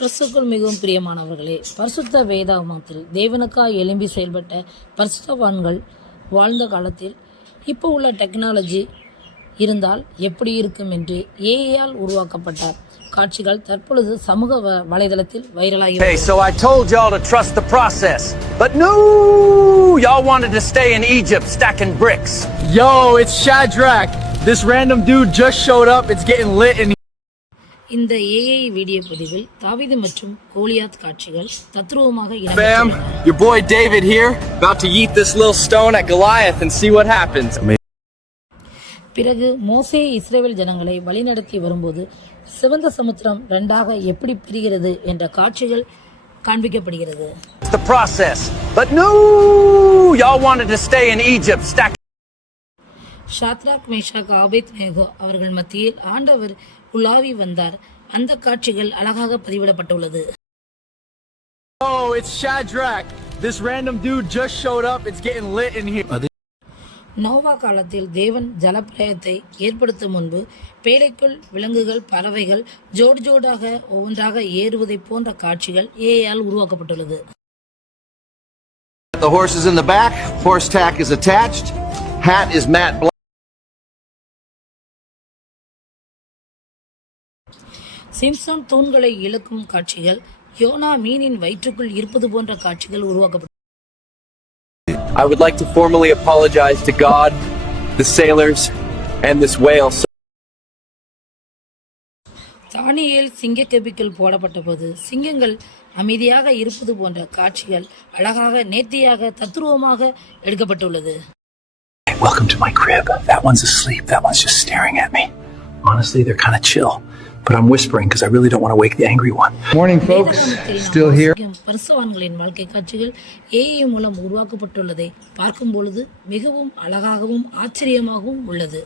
கிறிஸ்துக்குள் மிகவும் பிரியமானவர்களே, பரிசுத்த வேதாகமத்தில் தேவனுக்காய் எழும்பி செயல்பட்ட பரிசுத்தவான்கள் வாழ்ந்த காலத்தில் இப்போ உள்ள டெக்னாலஜி இருந்தால் எப்படி இருக்கும் என்று ஏஐயால் உருவாக்கப்பட்ட காட்சிகள் தற்பொழுது சமூக வலைதளத்தில் வைரலாகி Hey, so I told y'all to trust the process, but no, y'all wanted to stay in Egypt stacking bricks. Yo, it's Shadrach. This random dude just showed up. It's getting lit in இந்த AI video பதிவில் தாவீது மற்றும் கோலியாத் காட்சிகள் தத்ரூபமாக Fam, your boy David here, about to eat this little stone at Goliath and see what happens. பிறகு மோசே இஸ்ரவேல் ஜனங்களை வழிநடத்தி வரும்போது சிவந்த சமுத்திரம் இரண்டாக எப்படி பிரிகிறது என்ற காட்சிகள் காண்பிக்கப்படுகிறது. The process, but no, y'all wanted to stay in Egypt stacking. Shadrach Meshach Abednego அவர்கள் மத்தியில் ஆண்டவர் உலாவி வந்தார். அந்த காட்சிகள் அழகாக பதிவிடப்பட்டுள்ளது. Oh, it's Shadrach. This random dude just showed up. It's getting lit in here. Noah காலத்தில் தேவன் ஜலப்பிரயத்தை ஏற்படுத்தும் முன்பு பேழைக்குள் விலங்குகள் பறவைகள் ஜோடு ஜோடாக ஒவ்வொன்றாக ஏறுவதை போன்ற காட்சிகள் ஏஐயால் உருவாக்கப்பட்டுள்ளது. The horse is in the back. Horse tack is attached. Hat is matte black. Samson தூண்களை இழுக்கும் காட்சிகள், யோனா மீனின் வயிற்றுக்குள் இருப்பது போன்ற காட்சிகள் உருவாக்கப்பட்டது. I would like to formally apologize to God, the sailors, and this whale. தானியேல் சிங்கக்கெபிக்குள் போடப்பட்ட போது சிங்கங்கள் அமைதியாக இருப்பது போன்ற காட்சிகள் அழகாக நேர்த்தியாக தத்ரூபமாக எடுக்கப்பட்டுள்ளது. Welcome to my crib. That one's asleep. That one's just staring at me. Honestly, they're kind of chill. But I'm whispering because I really don't want to wake the angry one. Morning, folks. Still here? பரிசுத்தவான்களின் வாழ்க்கை காட்சிகள் AI மூலம் உருவாக்கப்பட்டுள்ளதை பார்க்கும் பொழுது மிகவும் அழகாகவும் ஆச்சரியமாகவும் உள்ளது.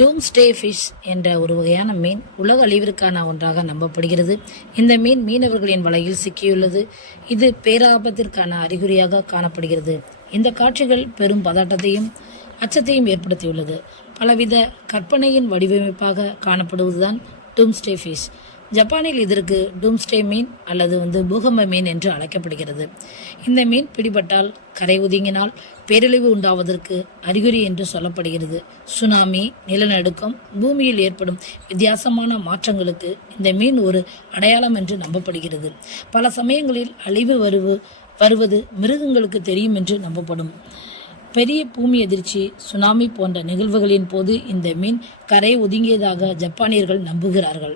டூம்ஸ்டே fish என்ற ஒரு வகையான மீன் உலக அழிவிற்கான ஒன்றாக நம்பப்படுகிறது. இந்த மீன் மீனவர்களின் வலையில் சிக்கியுள்ளது. இது பேராபத்திற்கான அறிகுறியாக காணப்படுகிறது. இந்த காட்சிகள் பெரும் பதட்டத்தையும் அச்சத்தையும் ஏற்படுத்தியுள்ளது. பலவித கற்பனையின் வடிவமைப்பாக காணப்படுவதுதான் டூம்ஸ்டே ஃபிஷ். ஜப்பானில் இதற்கு டூம்ஸ்டே மீன் அல்லது பூகம்ப மீன் என்று அழைக்கப்படுகிறது. இந்த மீன் பிடிபட்டால் கரை ஒதுங்கினால் பேரழிவு உண்டாவதற்கு அறிகுறி என்று சொல்லப்படுகிறது. சுனாமி, நிலநடுக்கம், பூமியில் ஏற்படும் வித்தியாசமான மாற்றங்களுக்கு இந்த மீன் ஒரு அடையாளம் என்று நம்பப்படுகிறது. பல சமயங்களில் அழிவு வருவது மிருகங்களுக்கு தெரியும் என்று நம்பப்படும். பெரிய பூமி அதிர்ச்சி, சுனாமி போன்ற நிகழ்வுகளின் போது இந்த மீன் கரை ஒதுங்கியதாக ஜப்பானியர்கள் நம்புகிறார்கள்.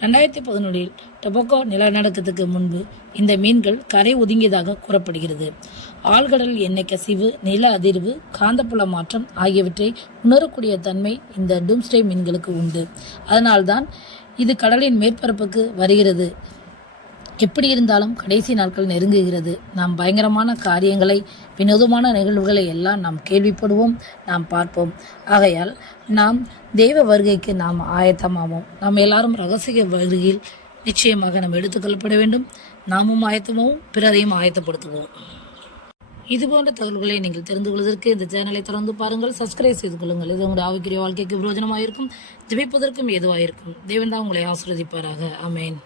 2011 டொபாக்கோ நிலநடுக்கத்துக்கு முன்பு இந்த மீன்கள் கரை ஒதுங்கியதாக கூறப்படுகிறது. ஆழ்கடல் எண்ணெய் கசிவு, நில அதிர்வு, காந்தப்புல மாற்றம் ஆகியவற்றை உணரக்கூடிய தன்மை இந்த டூம்ஸ்டே மீன்களுக்கு உண்டு. அதனால்தான் இது கடலின் மேற்பரப்புக்கு வருகிறது. எப்படி இருந்தாலும் கடைசி நாட்கள் நெருங்குகிறது. நாம் பயங்கரமான காரியங்களை, வினோதமான நிகழ்வுகளை எல்லாம் நாம் கேள்விப்படுவோம், நாம் பார்ப்போம். ஆகையால் நாம் தெய்வ வருகைக்கு நாம் ஆயத்தமாவோம். நாம் எல்லாரும் ரகசிய வருகையில் நிச்சயமாக நாம் எடுத்துக்கொள்ளப்பட வேண்டும். நாமும் ஆயத்தமாகவும் பிறரையும் ஆயத்தப்படுத்துவோம். இதுபோன்ற தகவல்களை நீங்கள் தெரிந்து கொள்வதற்கு இந்த சேனலை தொடர்ந்து பாருங்கள், சப்ஸ்கிரைப் செய்து கொள்ளுங்கள். இது உங்களுடைய ஆவிக்குரிய வாழ்க்கைக்கு பிரயோஜனமாக இருக்கும், ஜெபிப்பதற்கும் ஏதுவாக இருக்கும். தேவன் தான் உங்களை ஆசீர்வதிப்பாராக. ஆமென்.